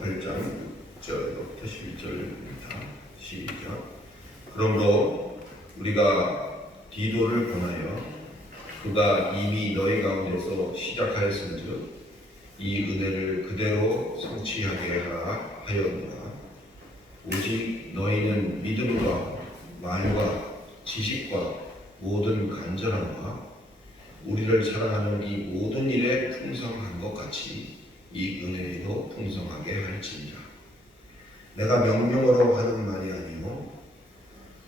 8장 9절부터 11절입니다. 시작. 그러므로 우리가 디도를 권하여 그가 이미 너희 가운데서 시작하였은즉 이 은혜를 그대로 성취하게 하라 하였노라. 오직 너희는 믿음과 말과 지식과 모든 간절함과 우리를 사랑하는 이 모든 일에 풍성한 것 같이 이 은혜에도 풍성하게 할지니라. 내가 명령으로 하는 말이 아니요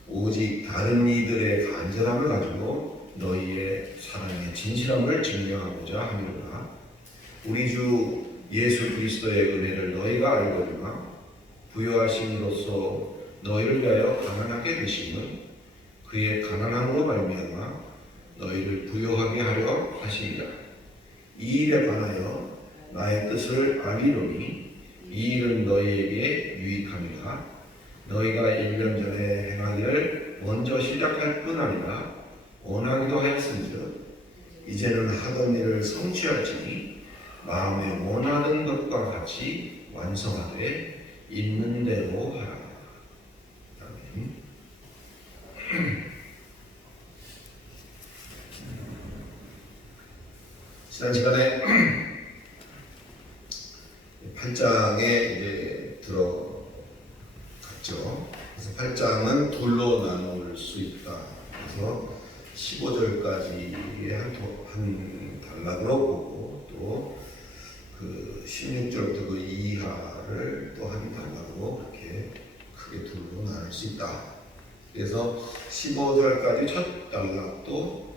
오직 다른 이들의 간절함을 가지고 너희의 사랑의 진실함을 증명하고자 함이로라. 우리 주 예수 그리스도의 은혜를 너희가 알거니와 부요하심으로써 너희를 위하여 가난하게 되심은 그의 가난함으로 말미암아 너희를 부요하게 하려 하시니라. 이 일에 관하여 나의 뜻을 알리노니 이 일은 너희에게 유익함이라. 너희가 1년 전에 행하기를 먼저 시작할 뿐 아니라 원하기도 하였은즉 이제는 하던 일을 성취할지니 마음에 원하는 것과 같이 완성하되 있는 대로 하라. 아멘. 지난 시간에 8장에 이제 들어갔죠. 그래서 8장은 둘로 나눌 수 있다. 그래서 15절까지의 한 단락으로 보고 또 그 16절부터 그 이하를 또 한 단락으로 이렇게 크게 둘로 나눌 수 있다. 그래서 15절까지 첫 단락도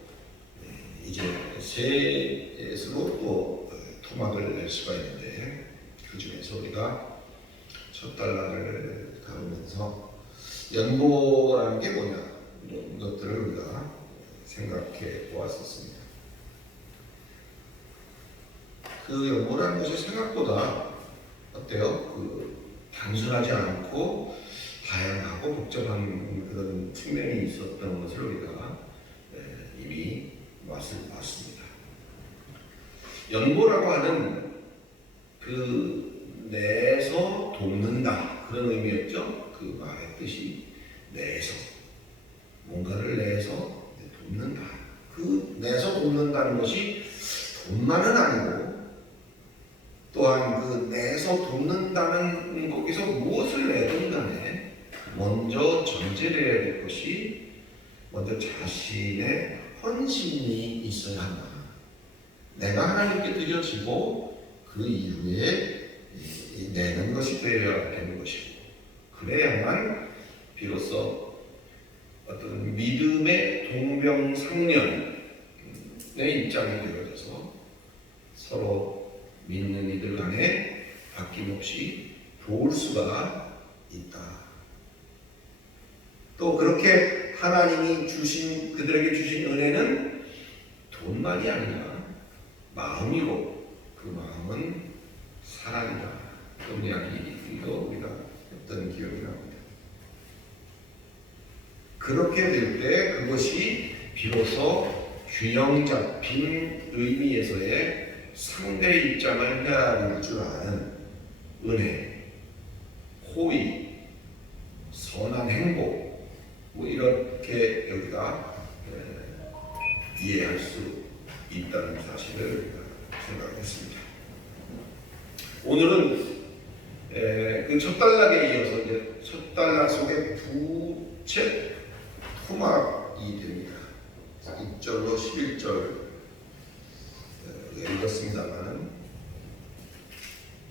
이제 셋으로 또 토막을 낼 수가 있는데 그 중에서 우리가 첫 단락을 다루면서 연보라는 게 뭐냐 이런 것들을 우리가 생각해 보았었습니다. 그 연보라는 것이 생각보다 어때요? 그 단순하지 않고 다양하고 복잡한 그런 측면이 있었던 것을 우리가 이미 봤습니다. 연보라고 하는 그 내서 돕는다 그런 의미였죠. 그 말의 뜻이 내서 뭔가를 내서 돕는다. 그 내서 돕는다는 것이 돈만은 아니고 또한 그 내서 돕는다는 거기서 무엇을 내든 간에 먼저 전제되어야 될 것이 먼저 자신의 헌신이 있어야 한다. 내가 하나님께 드려지고 그 이후에 내는 것이 되어야 되는 것이고 그래야만 비로소 어떤 믿음의 동병상련의 입장이 되어져서 서로 믿는 이들 간에 아낌없이 도울 수가 있다. 또 그렇게 하나님이 주신 그들에게 주신 은혜는 돈만이 아니라 마음이고 그 마음은 사랑이다. 그런 이야기도 우리가 했던 기억이 납니다. 그렇게 될 때 그것이 비로소 균형 잡힌 의미에서의 상대 입장을 헤아릴 줄 아는 은혜, 호의, 선한 행복 뭐 이렇게 여기가 이해할 수 있다는 사실을 생각했습니다. 오늘은 그 첫 단락에 이어서 이제 첫 단락 속에 두 채 토막이 됩니다. 1절로 11절 읽었습니다만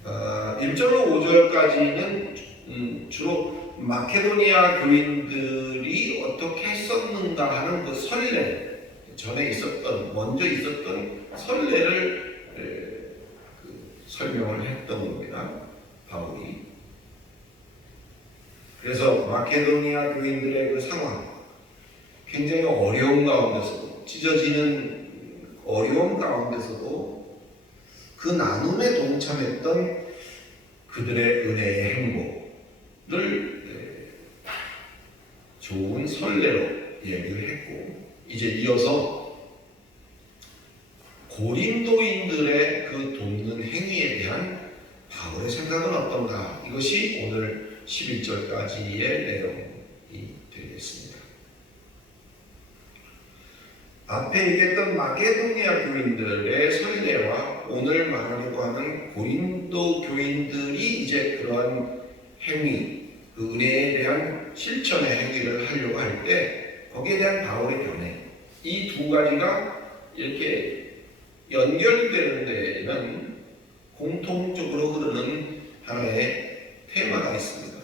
1절로 5절까지는 주로 마케도니아 교인들이 어떻게 했었는가 하는 그 선례, 먼저 있었던 선례를 설명을 했던 겁니다. 바울이. 그래서 마케도니아 교인들의 그 상황, 굉장히 어려운 가운데서도, 찢어지는 어려움 가운데서도 그 나눔에 동참했던 그들의 은혜의 행복을 좋은 선례로 얘기를 했고 이제 이어서 고린도인들의 그 돕는 행위에 대한 바울의 생각은 어떤 나누는가. 이것이 오늘 11절까지의 내용이 되겠습니다. 앞에 얘기했던 마게도니아 교인들의 설례와 오늘 말하려고 하는 고린도 교인들이 이제 그러한 행위, 그 은혜에 대한 실천의 행위를 하려고 할 때 거기에 대한 바울의 견해, 이 두 가지가 이렇게 연결되는 데에는 공통적으로 흐르는 하나의 테마가 있습니다.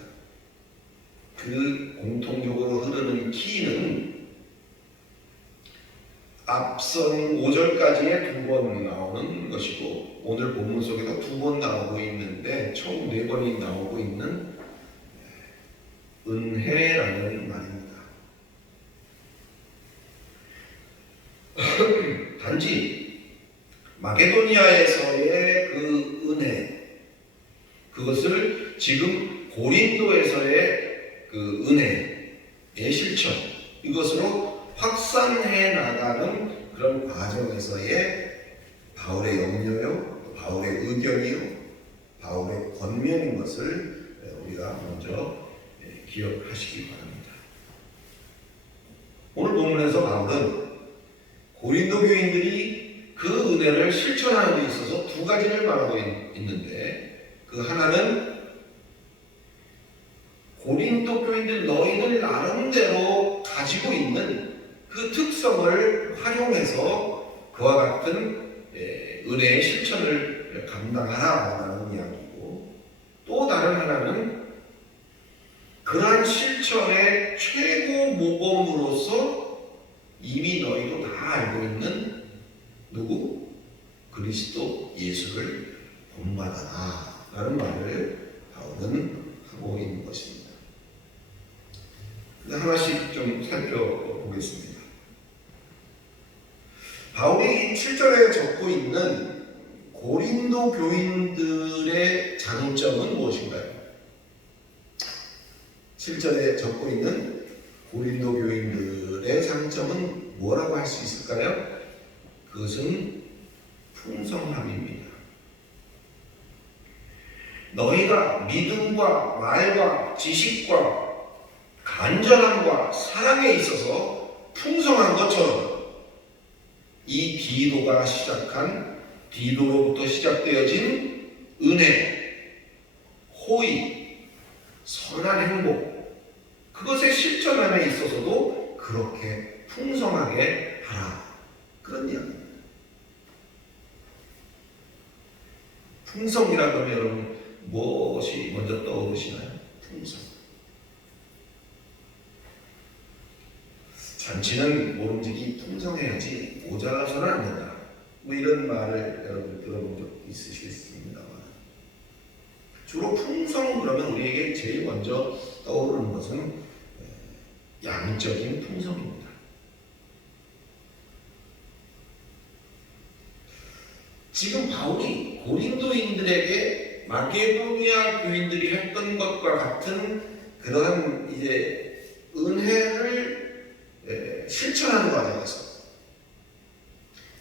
그 공통적으로 흐르는 키는 앞선 5절까지에 2번 나오는 것이고 오늘 본문 속에도 2번 나오고 있는데 총 4번이 나오고 있는 은혜라는 말입니다. 단지 마게도니아에서의 그 은혜, 그것을 지금 고린도에서의 그 은혜의 실천, 이것으로 확산해 나가는 그런 과정에서의 바울의 염려요, 바울의 의견이요, 바울의 권면인 것을 우리가 먼저 기억하시기 바랍니다. 오늘 본문에서 바울은 고린도 교인들이 그 은혜를 실천하는 데 있어서 두 가지를 말하고 있는데, 그 하나는 고린도 교인들 너희들 나름대로 가지고 있는 그 특성을 활용해서 그와 같은 은혜의 실천을 감당하라라는 이야기고, 또 다른 하나는 그러한 실천의 최고 모범으로서 이미 너희도 다 알고 있는 누구? 그리스도 예수를 본받아라 라는 말을 바울은 하고 있는 것입니다. 하나씩 좀 살펴보겠습니다. 바울이 7절에 적고 있는 고린도 교인들의 장점은 무엇인가요? 7절에 적고 있는 고린도 교인들의 장점은 뭐라고 할 수 있을까요? 그것은 풍성함입니다. 너희가 믿음과 말과 지식과 간절함과 사랑에 있어서 풍성한 것처럼 이 디도로부터 시작되어진 은혜, 호의, 선한 행복, 그것의 실천함에 있어서도 그렇게 풍성하게 하라. 그런 이야기입니다. 풍성이라고 하면 여러분 무엇이 먼저 떠오르시나요? 풍성. 잔치는 모름지기 풍성해야지 모자라서는 안 된다. 뭐 이런 말을 여러분 들어본 적 있으시겠습니다만, 주로 풍성 그러면 우리에게 제일 먼저 떠오르는 것은 양적인 풍성입니다. 지금 바울이 고린도인들에게 마게도니아 교인들이 했던 것과 같은 그러한 이제 은혜를 실천하는 과정에서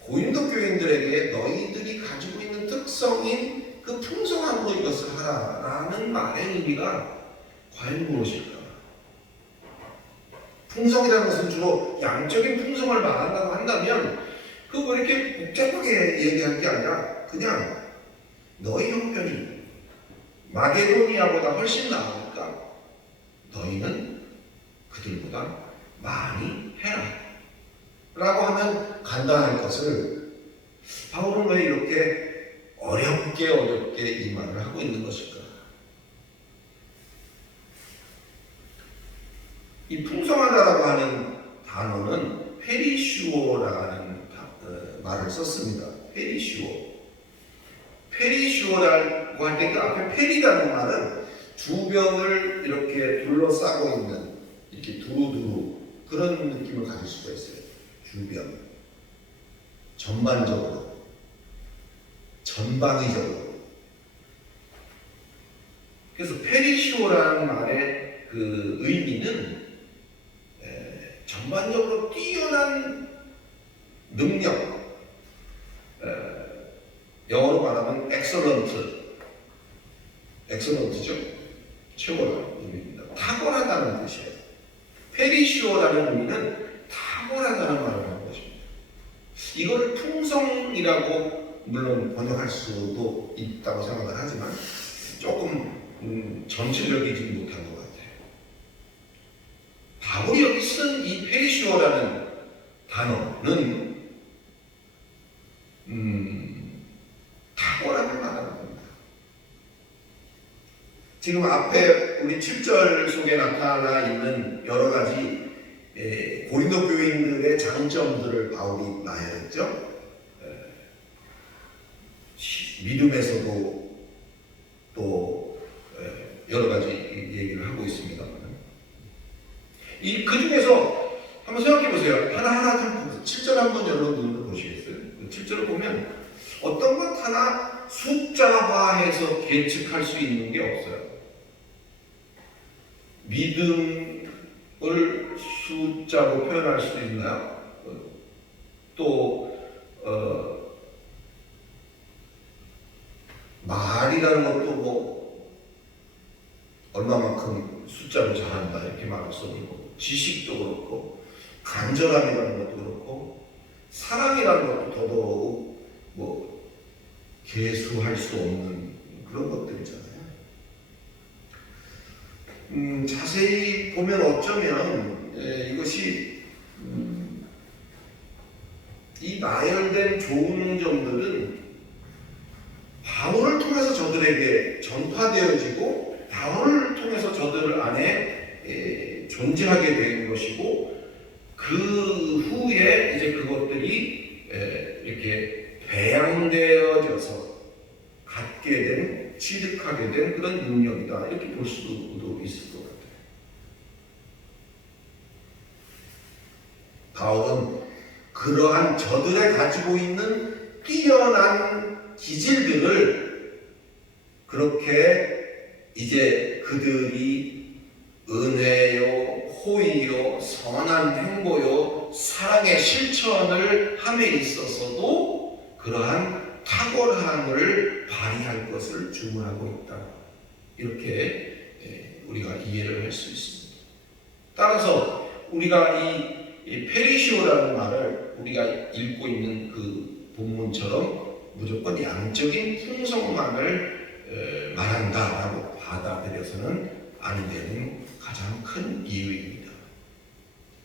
고린도 교인들에게 너희들이 가지고 있는 특성인 그 풍성함으로 이것을 하라라는 말의 의미가 과연 무엇일까? 풍성이라는 것은 주로 양적인 풍성을 말한다고 한다면 그거 이렇게 복잡하게 얘기할 게 아니라 그냥 너희 형편이 마게도니아보다 훨씬 나으니까 너희는 그들보다 많이 해라 라고 하면 간단할 것을 바울은 왜 이렇게 어렵게 이 말을 하고 있는 것일까? 이 풍성하다라고 하는 단어는 페리슈오라는 말을 썼습니다. 페리슈오라고 할 때 그 앞에 페리라는 말은 주변을 이렇게 둘러싸고 있는 이렇게 두루두루 그런 느낌을 가질 수가 있어요. 주변, 전반적으로, 전방위적으로. 그래서 페리시오라는 말의 그 의미는 전반적으로 뛰어난 능력, 영어로 말하면 excellent 엑설런트죠. 최고라는 의미입니다. 탁월하다는 뜻이에요. 페리시오라는 의미는 탁월하다는 말을 하는 것입니다. 이걸 풍성이라고 물론 번역할 수도 있다고 생각을 하지만 조금 전체적이지 못한 것 같아요. 바울이 여기 쓴 이 페리시오라는 단어는 탁월함을 말하는 겁니다. 지금 앞에 우리 7절 속에 나타나 있는 여러 가지 고린도 교인들의 장점들을 바울이 나열했죠. 믿음에서도 또 여러 가지 얘기를 하고 있습니다만 그 중에서 한번 생각해 보세요. 하나하나 좀 7절 한번 여러분들 보시겠어요? 7절을 보면 어떤 것 하나 숫자화해서 계측할 수 있는 게 없어요. 믿음을 숫자로 표현할 수 있나요? 또 말이라는 것도 뭐 얼마만큼 숫자로 잘한다 이렇게 말할 수 없고, 지식도 그렇고 간절함이라는 것도 그렇고 사랑이라는 것도 더더욱 뭐 계수할 수 없는 그런 것들이잖아요. 자세히 보면 어쩌면 이것이 이 나열된 좋은 점들은 바울을 통해서 저들에게 전파되어지고 바울을 통해서 저들 안에 존재하게 된 것이고, 그 후에 이제 그것들이 이렇게 배양되어져서 갖게 된, 취득하게 된 그런 능력이다 이렇게 볼 수도 있을 것 같아요. 바울은 그러한 저들의 가지고 있는 뛰어난 기질들을 그렇게 이제 그들이 은혜요, 호의요, 선한 행보요, 사랑의 실천을 함에 있어서도 그러한 탁월함을 발휘할 것을 주문하고 있다. 이렇게 우리가 이해를 할 수 있습니다. 따라서 우리가 이 페리시오라는 말을 우리가 읽고 있는 그 본문처럼 무조건 양적인 풍성만을 말한다라고 받아들여서는 안 되는 가장 큰 이유입니다.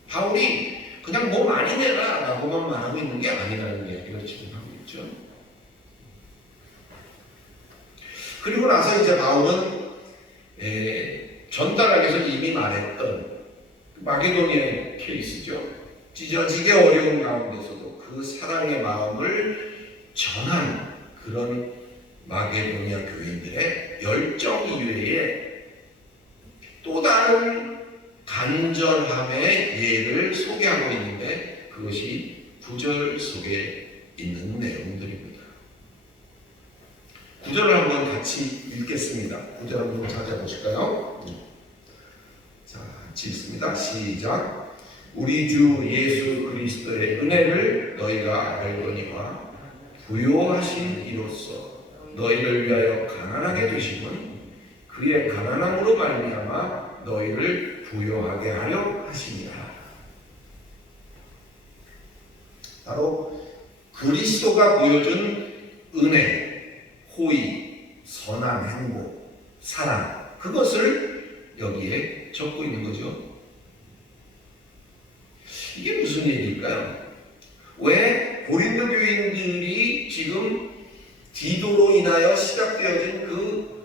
바울이 그냥 뭐 많이 내라 라고만 말하고 있는 게 아니라는 얘기를 지금 하고 있죠. 그리고 나서 이제 바울은 전단락에서 이미 말했던 마게도니아의 케이스죠. 찢어지게 어려운 가운데서도 그 사랑의 마음을 전한 그런 마게도니아 교인들의 열정 이외에 또 다른 간절함의 예를 소개하고 있는데, 그것이 9절 속에 있는 내용들입니다. 9절을 한번 같이 읽겠습니다. 9절 한번 찾아보실까요? 자, 같이 읽습니다. 시작. 우리 주 예수 그리스도의 은혜를 너희가 알거니와 부요하신 이로써 너희를 위하여 가난하게 되심은 그의 가난함으로 말미암아 너희를 부요하게 하려 하심이라. 바로 그리스도가 보여준 은혜, 호의, 선한 행복, 사랑, 그것을 여기에 적고 있는 거죠. 이게 무슨 얘기일까요? 왜 고린도 교인들이 지금 디도로 인하여 시작되어진 그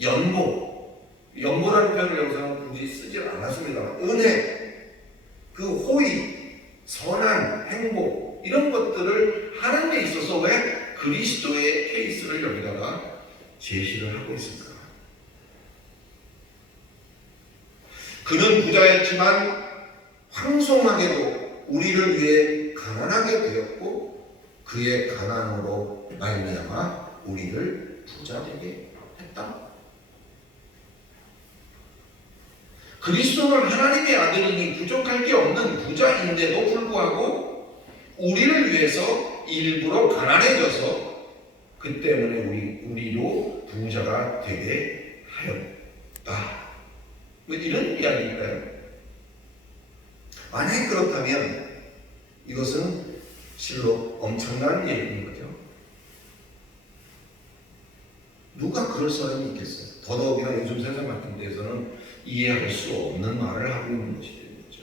연보라는 표현을 여기서는 굳이 쓰지 않았습니다. 은혜, 그 호의, 선한 행복, 이런 것들을 하는 데 있어서 왜 그리스도의 케이스를 여기다가 제시를 하고 있을까? 그는 부자였지만 황송하게도 우리를 위해 가난하게 되었고 그의 가난으로 말미암아 우리를 부자되게 했다. 그리스도는 하나님의 아들이니 부족할 게 없는 부자인데도 불구하고 우리를 위해서 일부러 가난해져서 그 때문에 우리로 부자가 되게 하였다. 뭐 이런 이야기일까요? 만약 그렇다면 이것은 실로 엄청난 얘기인 거죠. 누가 그럴 사람이 있겠어요? 더더욱이나 요즘 세상 같은 데서는 이해할 수 없는 말을 하고 있는 것이 되는 거죠.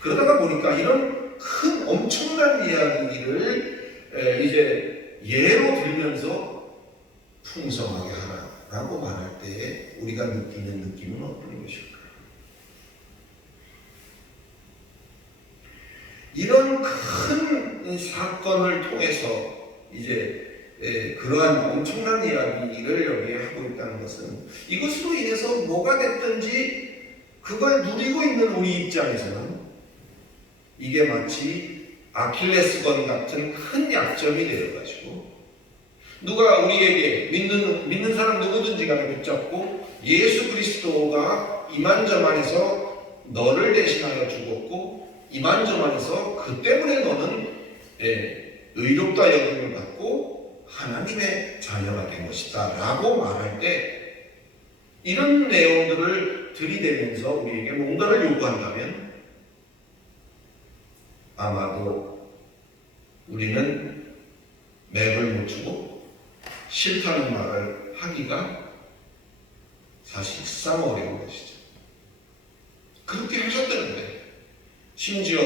그러다가 보니까 이런 큰 엄청난 이야기를 이제 예로 들면서 풍성하게 하라라고 말할 때 우리가 느끼는 느낌은 어떤 것일까? 이런 큰 사건을 통해서 이제 그러한 엄청난 이야기를 여기에 하고 있다는 것은 이것으로 인해서 뭐가 됐든지 그걸 누리고 있는 우리 입장에서는 이게 마치 아킬레스건 같은 큰 약점이 되어가지고 누가 우리에게 믿는 사람 누구든지 간에 붙잡고 예수 그리스도가 이만저만해서 너를 대신하여 죽었고 이만저만해서 그 때문에 너는 의롭다 여김을 받고 하나님의 자녀가 된 것이다 라고 말할 때 이런 내용들을 들이대면서 우리에게 뭔가를 요구한다면 아마도 우리는 맥을 못 추고 싫다는 말을 하기가 사실상 어려운 것이죠. 그렇게 하셨다는데 심지어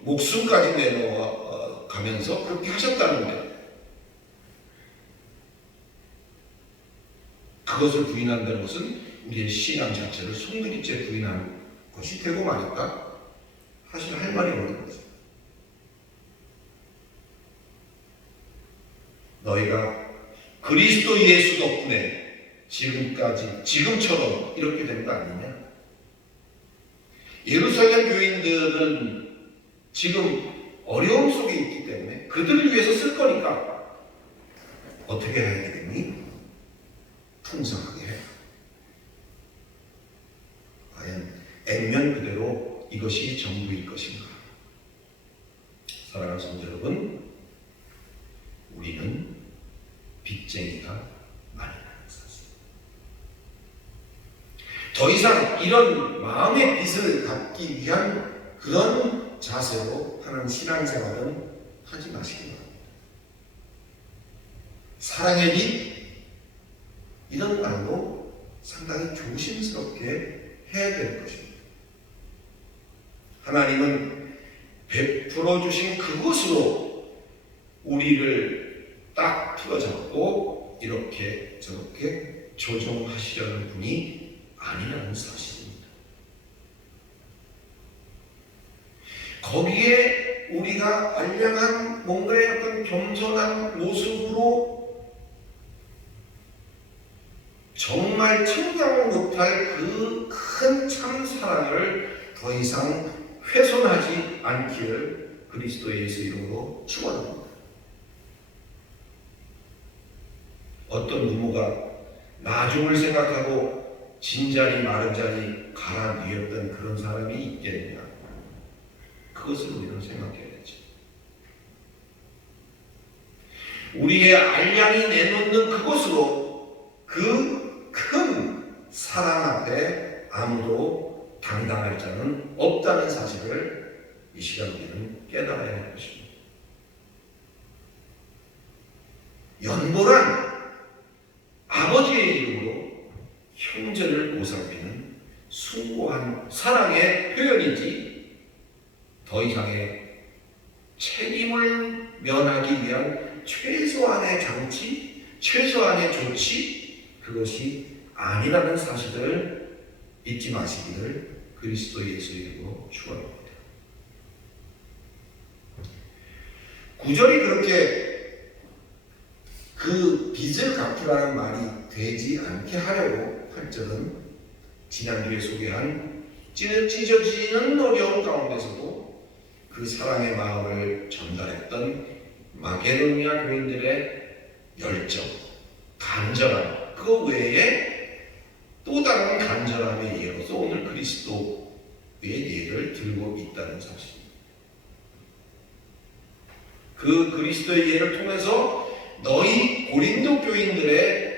목숨까지 내놓아 가면서 그렇게 하셨다는데 그것을 부인한다는 것은 우리의 신앙 자체를 송두리째 부인하는 것이 되고 말일까? 사실 할 말이 없는 거죠. 너희가 그리스도 예수 덕분에 지금처럼 이렇게 된 거 아니냐? 예루살렘 교인들은 지금 어려움 속에 있기 때문에 그들을 위해서 쓸 거니까 어떻게 해야 되겠니? 풍성하게 해. 과연 액면 그대로 이것이 전부일 것인가? 사랑하는 성도 여러분, 우리는 빚쟁이가 아니라는 사실. 더 이상 이런 마음의 빚을 갚기 위한 그런 자세로 하는 신앙생활은 하지 마시기 바랍니다. 사랑의 빚 이런 말로 상당히 조심스럽게 해야 될 것입니다. 하나님은 베풀어 주신 그것으로 우리를 딱 틀어잡고 이렇게 저렇게 조종하시려는 분이 아니라는 사실입니다. 거기에 우리가 알량한 뭔가의 어떤 겸손한 모습으로 정말 청량을 못할 그 큰 참사랑을 더 이상 훼손하지 않기를 그리스도 예수 이름으로 축원합니다. 어떤 부모가 나중을 생각하고 진자리 마른 자리 갈아 뉘었던 그런 사람이 있겠느냐? 그것을 우리는 생각해야지. 우리의 알량이 내놓는 그것으로 그 큰 사랑 앞에 아무도 당당할 자는 없다는 사실을 이 시간 우리는 깨달아야 할 것입니다. 연보란 아버지의 이름으로 형제를 보살피는 숭고한 사랑의 표현이지 더 이상의 책임을 면하기 위한 최소한의 장치, 최소한의 조치 그것이 아니라는 사실을 잊지 마시기를 그리스도 예수 이름으로 축원합니다. 9절이 그렇게 그 빚을 갚으라는 말이 되지 않게 하려고 8절은 지난주에 소개한 찢어지는 어려움 가운데서도 그 사랑의 마음을 전달했던 마게도니아 교인들의 열정, 간절함 그 외에 또 다른 간절함의 예로서 오늘 그리스도의 예를 들고 있다는 사실입니다. 그 그리스도의 예를 통해서 너희 고린도 교인들의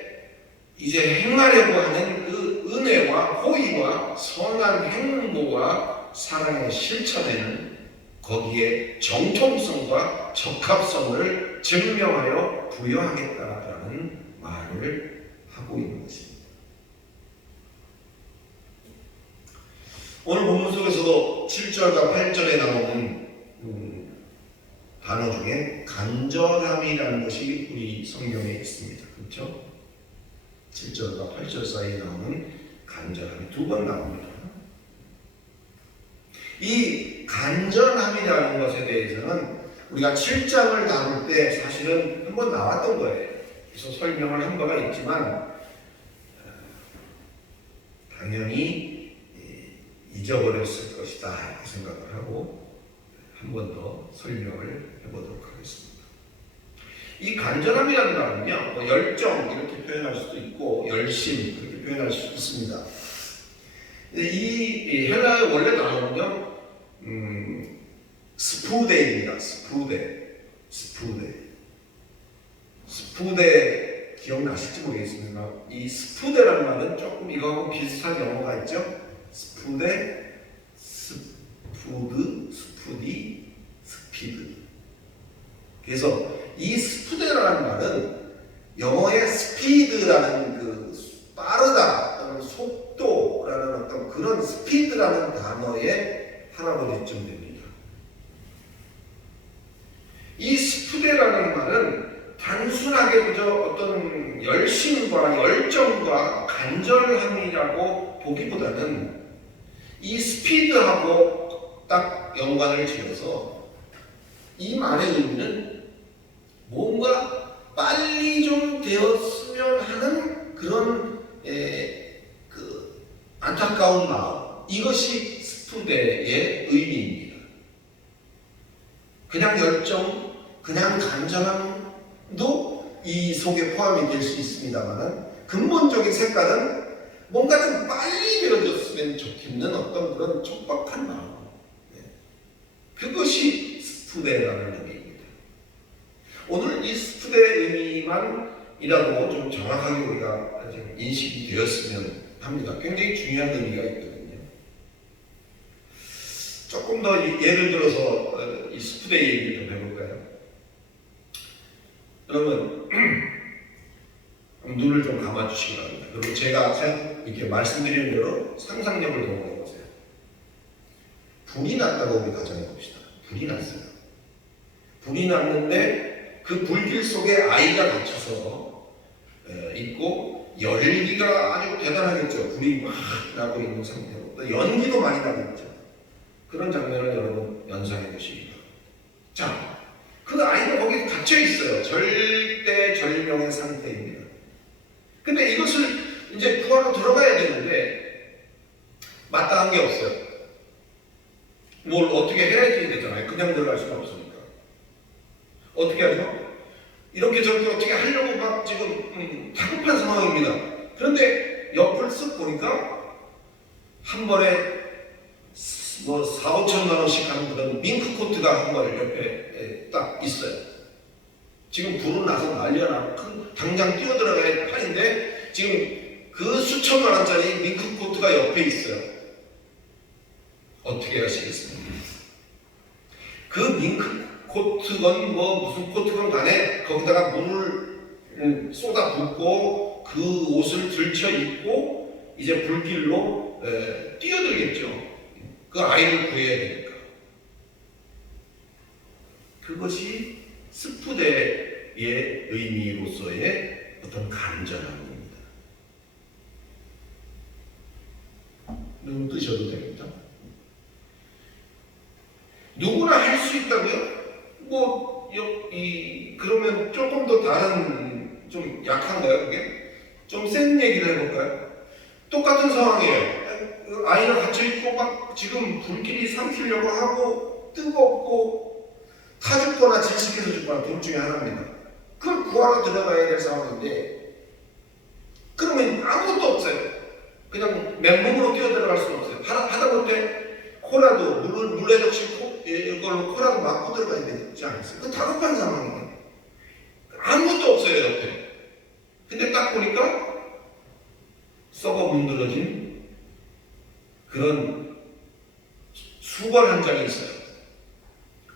이제 행하려고 하는 그 은혜와 호의와 선한 행보와 사랑의 실천에는 거기에 정통성과 적합성을 증명하여 부여하겠다라는 말을 하고 있는 것입니다. 오늘 본문 속에서도 7절과 8절에 나오는 단어 중에 간절함이라는 것이 우리 성경에 있습니다. 그렇죠? 7절과 8절 사이에 나오는 간절함이 두 번 나옵니다. 이 간절함이라는 것에 대해서는 우리가 7장을 다룰 때 사실은 한번 나왔던 거예요. 그래서 설명을 한 바가 있지만 당연히 잊어버렸을 것이다 이렇게 생각을 하고 한 번 더 설명을 해보도록 하겠습니다. 이 간절함이라는 말은요, 열정 이렇게 표현할 수도 있고 열심 그렇게 표현할 수 있습니다. 이 헬라의 원래 단어는요, 스푸데입니다. 스푸데 기억나실지 모르겠습니다. 이 스푸데라는 말은 조금 이거하고 비슷한 영어가 있죠. 스푸데, 스푸드, 스푸디, 스피드. 그래서 이 스푸데라는 말은 영어의 스피드라는 그 빠르다, 속도라는 어떤 그런 스피드라는 단어의 할아버지쯤 됩니다. 이 스푸데라는 말은 단순하게 그저 어떤 열심과 열정과 간절함이라고 보기보다는 이 스피드하고 딱 연관을 지어서 이 말의 의미는 뭔가 빨리 좀 되었으면 하는 그런 그 안타까운 마음, 이것이 스푸데의 의미입니다. 그냥 열정, 그냥 간절함도 이 속에 포함이 될 수 있습니다만 근본적인 색깔은 뭔가 좀 빨리 되어졌으면 좋겠는 어떤 그런 촉박한 마음, 그것이 스푸데라는 의미입니다. 오늘 이 스푸데의 의미만이라도 좀 정확하게 우리가 좀 인식이 되었으면 합니다. 굉장히 중요한 의미가 있거든요. 조금 더 예를 들어서 이 스푸데 얘기를 좀 해볼까요? 여러분 눈을 좀 감아주시기 바랍니다. 그리고 제가 이렇게 말씀드리는 대로 상상력을 동원해 보세요. 불이 났다고 우리 가정해 봅시다. 불이 났어요. 불이 났는데 그 불길 속에 아이가 갇혀서 있고 열기가 아주 대단하겠죠. 불이 막 나고 있는 상태로 또 연기도 많이 나겠죠. 그런 장면을 여러분 연상해 보시기 바랍니다. 자, 그 아이가 거기 갇혀 있어요. 절대절명의 상태입니다. 근데 이것을 이제 구하러 들어가야 되는데 마땅한 게 없어요. 뭘 어떻게 해야지 되잖아요. 그냥 들어갈 수가 없으니까. 어떻게 하죠? 이렇게 저렇게 어떻게 하려고 막 지금 다급한 상황입니다. 그런데 옆을 쓱 보니까 한 벌에 뭐 4, 5천만 원씩 하는 그런 밍크 코트가 한 벌 옆에 딱 있어요. 지금 불은 나서 난리가 나고 당장 뛰어들어가야 할 판인데 지금 그 수천만 원짜리 밍크 코트가 옆에 있어요. 어떻게 하시겠습니까? 그 밍크 코트건 뭐 무슨 코트건 간에 거기다가 물을 쏟아 붓고 그 옷을 들쳐 입고 이제 불길로 뛰어들겠죠. 그 아이를 구해야 되니까. 그것이 스푸데의 의미로서의 어떤 간절함입니다. 눈 뜨셔도 됩니다. 누구나 할 수 있다고요? 그러면 조금 더 다른, 좀 약한가요, 그게? 좀 센 얘기를 해볼까요? 똑같은 상황이에요. 아이가 갇혀있고 막 지금 불길이 삼키려고 하고 뜨겁고 타 죽거나 질식해서 죽거나 둘 중에 하나입니다. 그걸 구하러 들어가야 될 상황인데 그러면 아무것도 없어요. 그냥 맨몸으로 뛰어들어갈 수는 없어요. 하다못해 코라도 물에 적시고 이걸로 코라도 막고 들어가야 되지 않겠어요? 그 다급한 상황이에요. 아무것도 없어요 옆에. 근데 딱 보니까 썩어 문드러진 그런 수건 한 장이 있어요.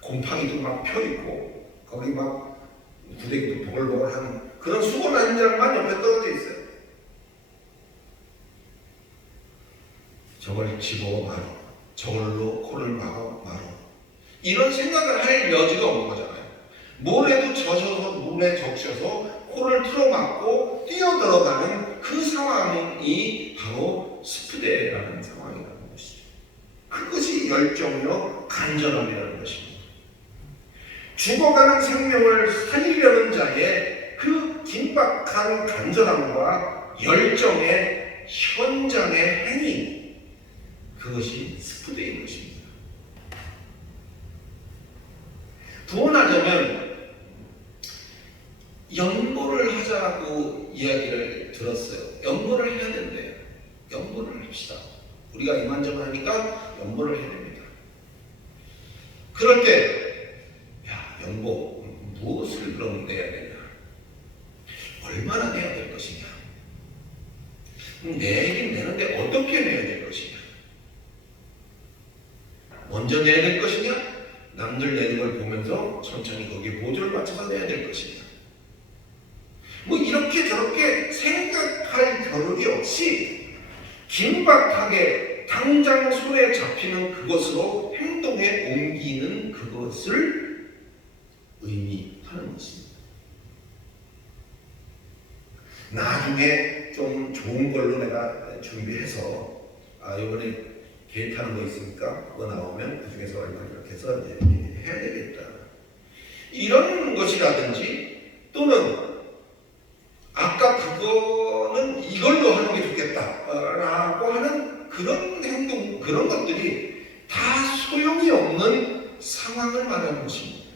곰팡이도 막 펴있고 거기 막 구데기도 보글보글한 그런 수건 한 장만 옆에 떨어져 있어요. 저걸 집어 말어, 저걸로 코를 막아 말어, 이런 생각을 할 여지가 없는 거잖아요. 모래도 젖어서 물에 적셔서 코를 틀어막고 뛰어들어가는 그 상황이 바로 스프대라는 상황이라는 것이죠. 그것이 열정이요 간절함이라는 것입니다. 죽어가는 생명을 살리려는 자의 그 긴박한 간절함과 열정의 현장의 행위, 그것이 스프대인 것입니다. 부언하자면 연보를 하자고 이야기를 들었어요. 연보를 해야 된대요. 연보를 합시다. 우리가 이만저만 하니까 연보를 해야 됩니다. 그럴 때 연보 무엇을 그럼 내야 되냐? 얼마나 내야 될 것이냐? 내긴 내는데 어떻게 내야 될 것이냐? 먼저 내야 될 것이냐? 남들 내는 걸 보면서 천천히 거기에 보조를 맞춰서 내야 될 것이냐? 뭐 이렇게 저렇게 생각할 겨를이 없이 긴박하게 당장 손에 잡히는 그것으로 행동에 옮기는 그것을 의미하는 것입니다. 나중에 좀 좋은 걸로 내가 준비해서 이번에 개 타는 거 있으니까 그거 나오면 그 중에서 얼마 이렇게 해서 이제 해야 되겠다, 이런 것이라든지, 또는 아까 그거는 이걸로 하는 게 좋겠다라고 하는 그런 행동, 그런 것들이 다 소용이 없는 상황을 말하는 것입니다.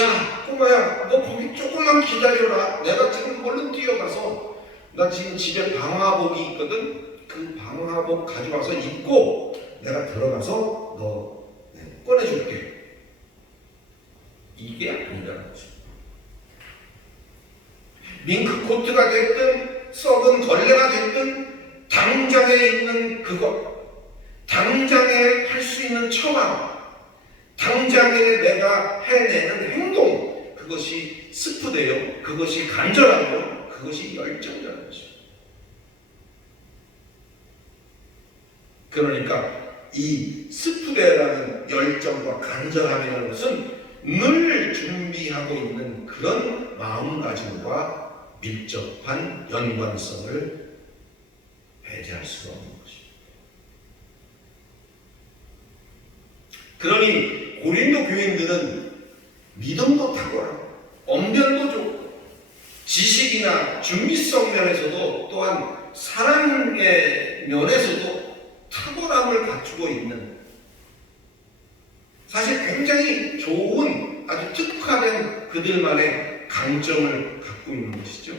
야 꼬마야, 너 거기 조금만 기다려라. 내가 지금 얼른 뛰어가서, 나 지금 집에 방화복이 있거든. 그 방화복 가져와서 입고 내가 들어가서 너 꺼내줄게. 이게 아니라는 거죠. 밍크 코트가 됐든 썩은 걸레가 됐든 당장에 있는 그것, 당장에 할 수 있는 처방, 당장에 내가 해내는 행동, 그것이 스프되요, 그것이 간절하며 그것이 열정이라는 것이죠. 그러니까 이 스프되라는 열정과 간절함이라는 것은 늘 준비하고 있는 그런 마음가짐과 밀접한 연관성을 배제할 수가 없는 것입니다. 그러니 고린도 교인들은 믿음도 탁월하고 언변도 좋고 지식이나 준비성 면에서도 또한 사랑의 면에서도 탁월함을 갖추고 있는, 사실 굉장히 좋은 아주 특화된 그들만의 강점을 갖고 있는 것이죠.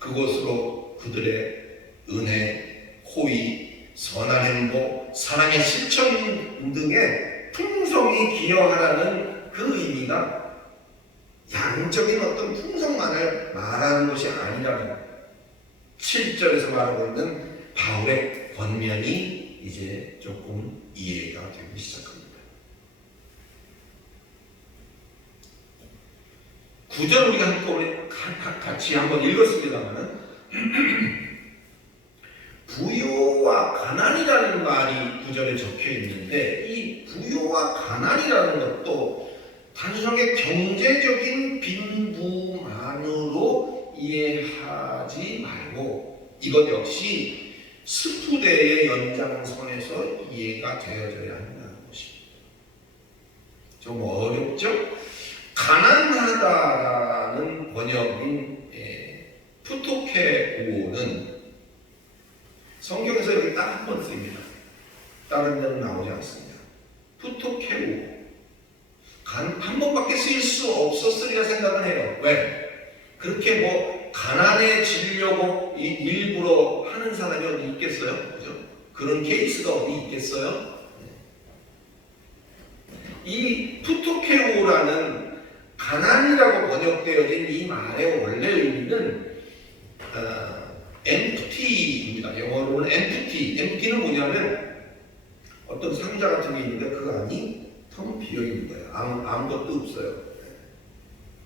그것으로 그들의 은혜, 호의, 선한 행복, 사랑의 실천 등의 풍성이 기여하라는 그 의미가 양적인 어떤 풍성만을 말하는 것이 아니라는 7절에서 말하고 있는 바울의 권면이 이제 조금 이해가 되기 시작합니다. 9절 우리가 한꺼번에 같이 한번 읽었습니다만 부요와 가난이라는 말이 9절에 적혀 있는데, 이 부요와 가난이라는 것도 단순하게 경제적인 빈부만으로 이해하지 말고 이것 역시 스푸대의 연장선에서 이해가 되어져야 한다는 것입니다. 좀 어렵죠? 가난하다라는 번역인 푸토케오는 성경에서 여기 딱 한 번 씁니다. 다른 데는 나오지 않습니다. 푸토케오. 한 번밖에 쓰일 수 없었으리라 생각을 해요. 왜? 그렇게 뭐 가난해지려고 일부러 하는 사람이 어디 있겠어요? 그죠? 그런 케이스가 어디 있겠어요? 이 푸토케오라는 가난이라고 번역되어진 이 말의 원래 의미는 empty입니다. 영어로는 empty. empty는 뭐냐면 어떤 상자 같은 게 있는데 그 안이 텅 비어 있는 거예요. 아무것도 없어요.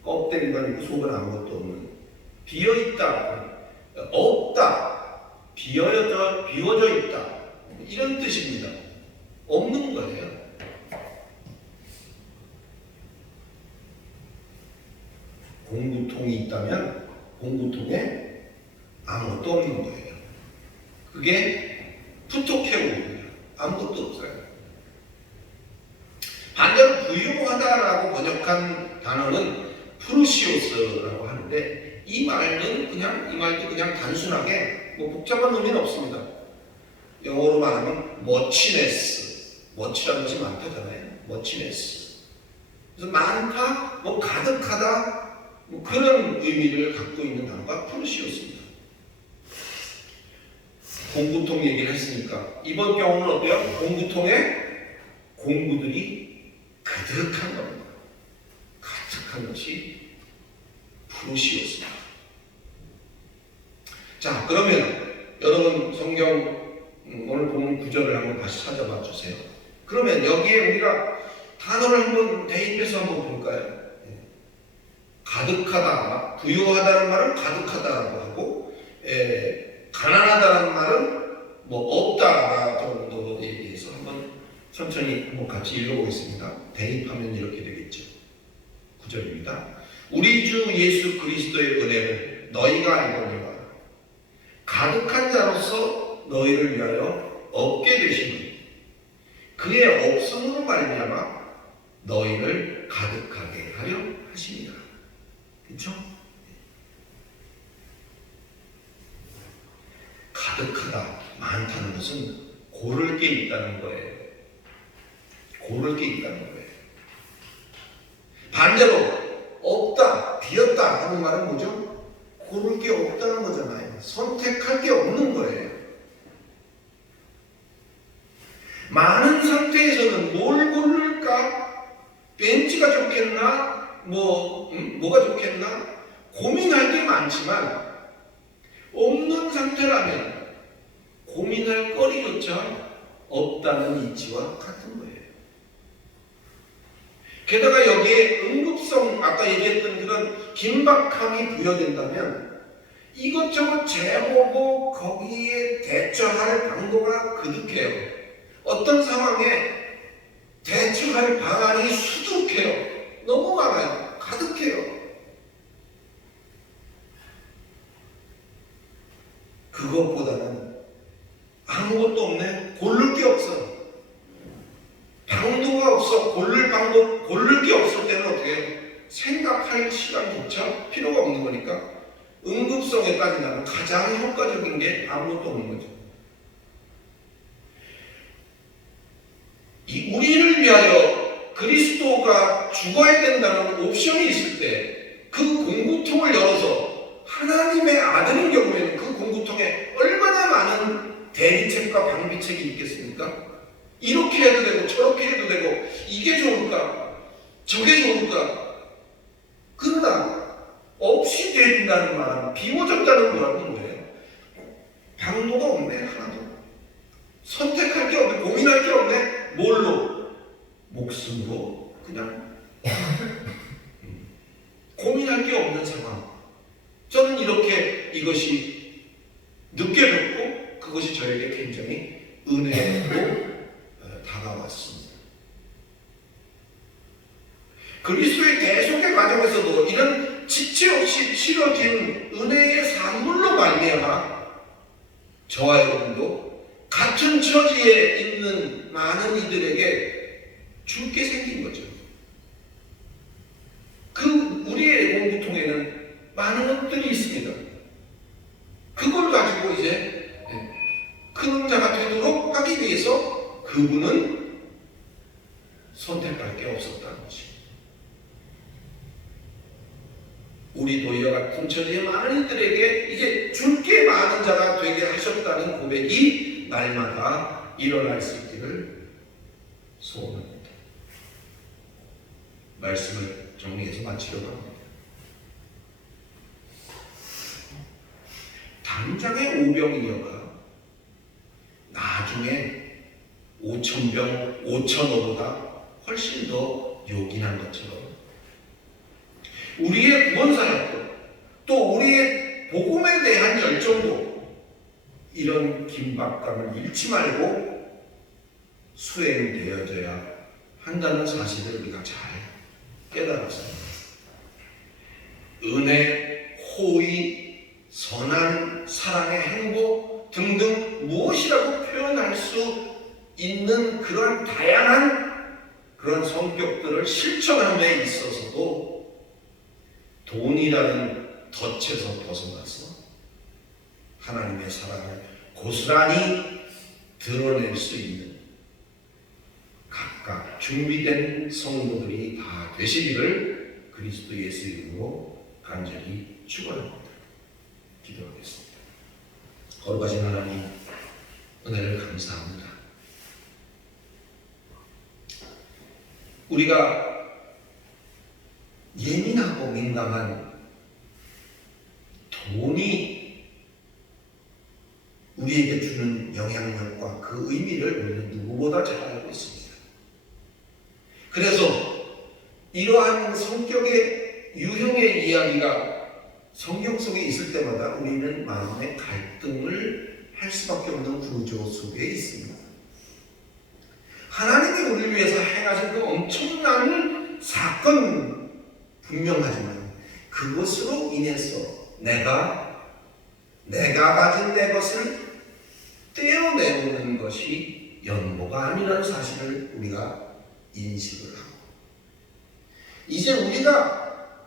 껍데기만 있고 속은 아무것도 없는. 비어 있다, 없다, 비워져 있다, 이런 뜻입니다. 없는 거예요. 공구통이 있다면 공구통에 아무것도 없는 거예요. 그게 푸토케오입니다. 아무것도 없어요. 반대로 부유하다라고 번역한 단어는 프루시오스라고 하는데 이 말도 그냥 단순하게 뭐 복잡한 의미는 없습니다. 영어로 말하면 머치라는 것이 많다잖아요. 머치네스. 그래서 많다, 뭐 가득하다, 뭐 그런 의미를 갖고 있는 단어가 프루시오스입니다. 공구통 얘기를 했으니까 이번 경우는 어때요? 공구통에 공구들이 가득한 겁니다. 가득한 것이 프루시오스입니다. 자, 그러면 여러분 성경 오늘 본 구절을 한번 다시 찾아봐 주세요. 그러면 여기에 우리가 단어를 한번 대입해서 한번 볼까요? 가득하다, 부유하다는 말은 가득하다라고 하고, 가난하다는 말은 뭐 없다 정도에 대해서 한번 천천히 한번 같이 읽어보겠습니다. 대입하면 이렇게 되겠죠. 9절입니다. 우리 주 예수 그리스도의 은혜를 너희가 알거니와 가득한 자로서 너희를 위하여 얻게 되시니 그의 없음으로 말미암아 너희를 가득하게 하려 하십니다. 그렇죠? 가득하다, 많다는 것은 고를 게 있다는 거예요. 고를 게 있다는 거예요. 반대로 없다, 비었다 하는 말은 뭐죠? 고를 게 없다는 거잖아요. 선택할 게 없는 거예요. 많은 상태에서는 뭘 고를까? 벤츠가 좋겠나? 뭐가 좋겠나? 고민할 게 많지만 없는 상태라면 고민할 거리조차 없다는 이치와 같은 거예요. 게다가 여기에 응급성, 아까 얘기했던 그런 긴박함이 부여된다면 이것저것 재보고 거기에 대처할 방도가 그득해요. 어떤 상황에 대처할 방안이 수두룩해요. 너무 많아요. 가득해요. 그것보다는 아무것도 없네. 고를 게 없어. 방도가 없어. 고를 게 없을 때는 어떻게 해요? 생각할 시간조차 필요가 없는 거니까 응급성에 따지면 가장 효과적인 게 아무것도 없는 거죠. 우리를 위하여 그리스도가 죽어야 된다는 옵션이 있을 때 그 공구통을 열어서 하나님의 아들인 경우에는 그 공구통에 얼마나 많은 대비책과 방비책이 있겠습니까? 이렇게 해도 되고 저렇게 해도 되고 이게 좋을까? 저게 좋을까? 그러나 없이 된다는 말은 비워졌다는 말은 뭐예요? 방도가 없네. 하나도. 선택할 게 없네. 고민할 게 없네. 뭘로? 목숨으로 그냥 고민할 게 없는 상황. 저는 이렇게 이것이 느껴졌고 그것이 저에게 굉장히 은혜로 다가왔습니다. 그리스도의 대속의 과정에서도 이런 지체 없이 치러진 은혜의 산물로 말미암아 저와 여러분도 같은 처지에 있는 많은 이들에게 줄 게 생긴 거죠. 우리의 공구통에는 많은 것들이 있습니다. 그걸 가지고 이제 큰 자가 되도록 하기 위해서 그분은 선택할 게 없었다는 것이. 우리도 이와 같은 처지의 많은 이들에게 이제 줄 게 많은 자가 되게 하셨다는 고백이 날마다 일어날 수 있기를 소원합니다. 말씀을 정리해서 마치려고 합니다. 당장의 오병이어가 나중에 5,000병, 5,000어보다 훨씬 더 요긴한 것처럼 우리의 구원사역도 또 우리의 복음에 대한 열정도 이런 긴박감을 잃지 말고 수행되어져야 한다는 사실을 우리가 잘 깨달았습니다. 은혜, 호의, 선한 사랑의 행복 등등 무엇이라고 표현할 수 있는 그런 다양한 그런 성격들을 실천함에 있어서도 돈이라는 덫에서 벗어나서 하나님의 사랑을 고스란히 드러낼 수 있는 각각 준비된 성도들이 다 되시기를 그리스도 예수 이름으로 간절히 축원합니다. 기도하겠습니다. 거룩하신 하나님, 은혜를 감사합니다. 우리가 예민하고 민감한 돈이 우리에게 주는 영향력과 그 의미를 우리는 누구보다 잘 알고 있습니다. 그래서 이러한 성격의 유형의 이야기가 성경 속에 있을 때마다 우리는 마음의 갈등을 할 수밖에 없는 구조 속에 있습니다. 하나님이 우리를 위해서 행하신 그 엄청난 사건 분명하지만 그것으로 인해서 내가 가진 내 것을 떼어내오는 것이 연보가 아니라는 사실을 우리가 인식을 하고 이제 우리가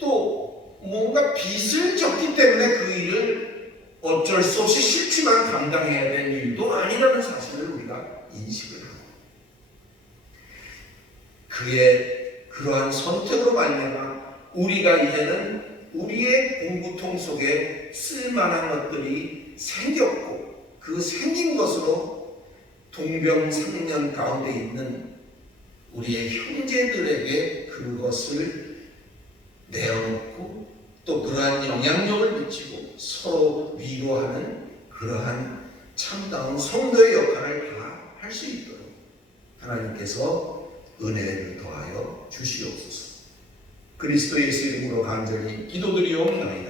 또 뭔가 빚을 졌기 때문에 그 일을 어쩔 수 없이 싫지만 감당해야 될 일도 아니라는 사실을 우리가 인식을 하고 그의 그러한 선택으로 말미암아 우리가 이제는 우리의 공구통 속에 쓸만한 것들이 생겼고 그 생긴 것으로 동병상련 가운데 있는 우리의 형제들에게 그것을 내어놓고 또 그러한 영향력을 미치고 서로 위로하는 그러한 참다운 성도의 역할을 다 할 수 있도록 하나님께서 은혜를 더하여 주시옵소서. 그리스도 예수 이름으로 간절히 기도드리옵나이다.